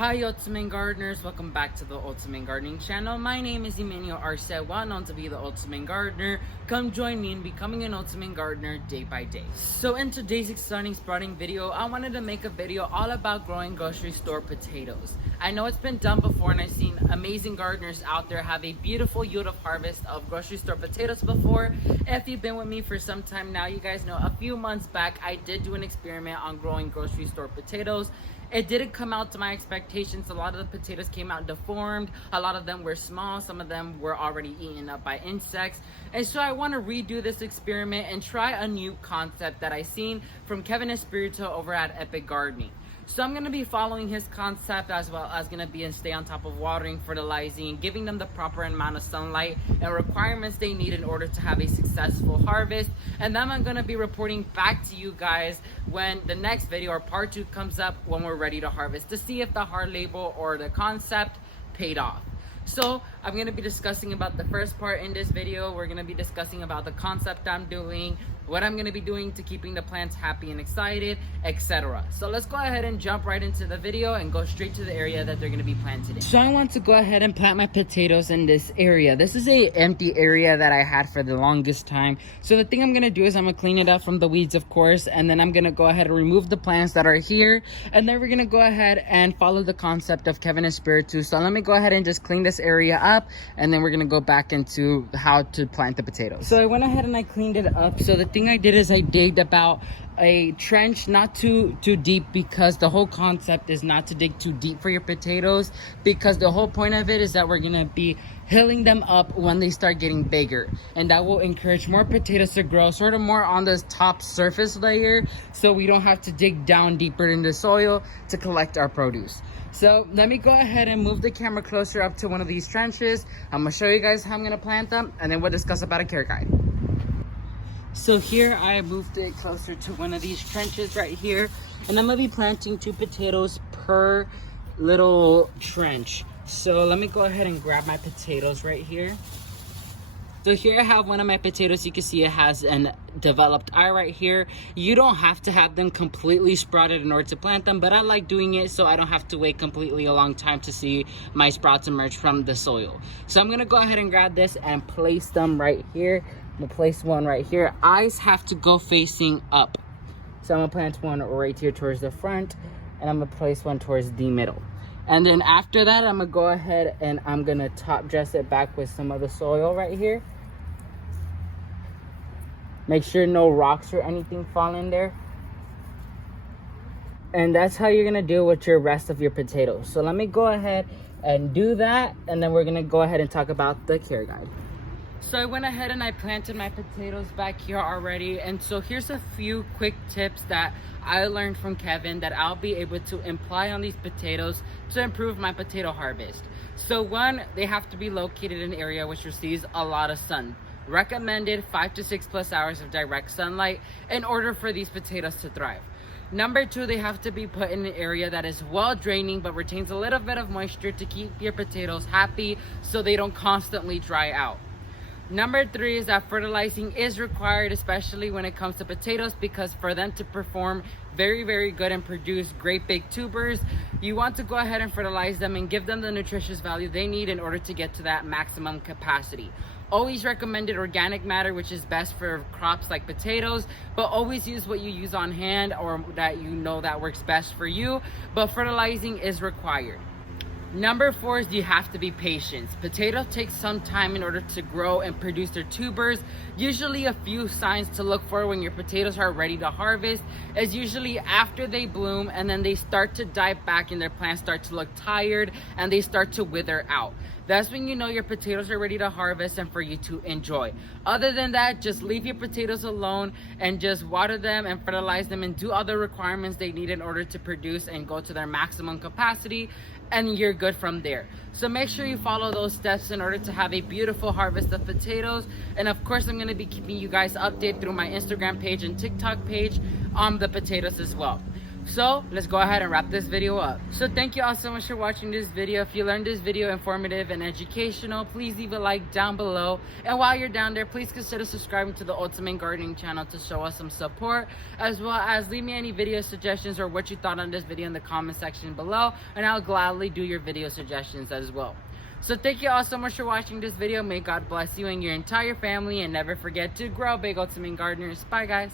Hi Ultimate Gardeners, welcome back to the Ultimate Gardening channel. My name is Emmanuel Arce, well known to be the Ultimate Gardener. Come join me in becoming an Ultimate Gardener day by day. So in today's exciting sprouting video, I wanted to make a video all about growing grocery store potatoes. I know it's been done before and I've seen amazing gardeners out there have a beautiful yield of harvest of grocery store potatoes before. If you've been with me for some time now, you guys know a few months back I did do an experiment on growing grocery store potatoes. It didn't come out to my expectations. A lot of the potatoes came out deformed. A lot of them were small. Some of them were already eaten up by insects. And so I want to redo this experiment and try a new concept that I seen from Kevin Espiritu over at Epic Gardening. So I'm going to be following his concept, as well as going to be and stay on top of watering, fertilizing, and giving them the proper amount of sunlight and requirements they need in order to have a successful harvest. And then I'm going to be reporting back to you guys when the next video or part 2 comes up when we're ready to harvest, to see if the hard label or the concept paid off. So I'm going to be discussing about the first part in this video. We're going to be discussing about the concept I'm doing, what I'm going to be doing to keeping the plants happy and excited, etc. So let's go ahead and jump right into the video and go straight to the area that they're going to be planted in. So I want to go ahead and plant my potatoes in this area. This is a empty area that I had for the longest time. So the thing I'm going to do is I'm going to clean it up from the weeds, of course, and then I'm going to go ahead and remove the plants that are here, and then we're going to go ahead and follow the concept of Kevin Espiritu. So let me go ahead and just clean this area up, and then we're going to go back into how to plant the potatoes. So I went ahead and I cleaned it up. So the thing I did is I digged about a trench, not too deep, because the whole concept is not to dig too deep for your potatoes, because the whole point of it is that we're gonna be hilling them up when they start getting bigger, and that will encourage more potatoes to grow sort of more on this top surface layer, so we don't have to dig down deeper in the soil to collect our produce. So let me go ahead and move the camera closer up to one of these trenches. I'm gonna show you guys how I'm gonna plant them, and then we'll discuss about a care guide. So here I moved it closer to one of these trenches right here, and I'm gonna be planting 2 potatoes per little trench. So let me go ahead and grab my potatoes right here. So here I have one of my potatoes. You can see it has an developed eye right here. You don't have to have them completely sprouted in order to plant them, but I like doing it so I don't have to wait completely a long time to see my sprouts emerge from the soil. So I'm gonna go ahead and grab this and place them right here. I'm gonna place one right here. Eyes have to go facing up. So I'm gonna plant one right here towards the front, and I'm gonna place one towards the middle. And then after that, I'm gonna go ahead and I'm gonna top dress it back with some of the soil right here. Make sure no rocks or anything fall in there. And that's how you're gonna do with your rest of your potatoes. So let me go ahead and do that, and then we're gonna go ahead and talk about the care guide. So I went ahead and I planted my potatoes back here already, and so here's a few quick tips that I learned from Kevin that I'll be able to imply on these potatoes to improve my potato harvest. So one, they have to be located in an area which receives a lot of sun. Recommended 5 to 6 plus hours of direct sunlight in order for these potatoes to thrive. Number 2, they have to be put in an area that is well draining but retains a little bit of moisture to keep your potatoes happy so they don't constantly dry out. Number 3 is that fertilizing is required, especially when it comes to potatoes, because for them to perform very good and produce great big tubers, you want to go ahead and fertilize them and give them the nutritious value they need in order to get to that maximum capacity. Always recommended organic matter, which is best for crops like potatoes, but always use what you use on hand or that you know that works best for you, but fertilizing is required. Number 4 is you have to be patient. Potatoes take some time in order to grow and produce their tubers. Usually a few signs to look for when your potatoes are ready to harvest is usually after they bloom and then they start to die back and their plants start to look tired and they start to wither out. That's when you know your potatoes are ready to harvest and for you to enjoy. Other than that, just leave your potatoes alone and just water them and fertilize them and do all the requirements they need in order to produce and go to their maximum capacity, and you're good from there. So make sure you follow those steps in order to have a beautiful harvest of potatoes. And of course, I'm gonna be keeping you guys updated through my Instagram page and TikTok page on the potatoes as well. So let's go ahead and wrap this video up. So thank you all so much for watching this video. If you learned this video informative and educational, please leave a like down below. And while you're down there, please consider subscribing to the Ultimate Gardening channel to show us some support, as well as leave me any video suggestions or what you thought on this video in the comment section below, and I'll gladly do your video suggestions as well. So thank you all so much for watching this video. May God bless you and your entire family, and never forget to grow big, Ultimate Gardeners. Bye guys.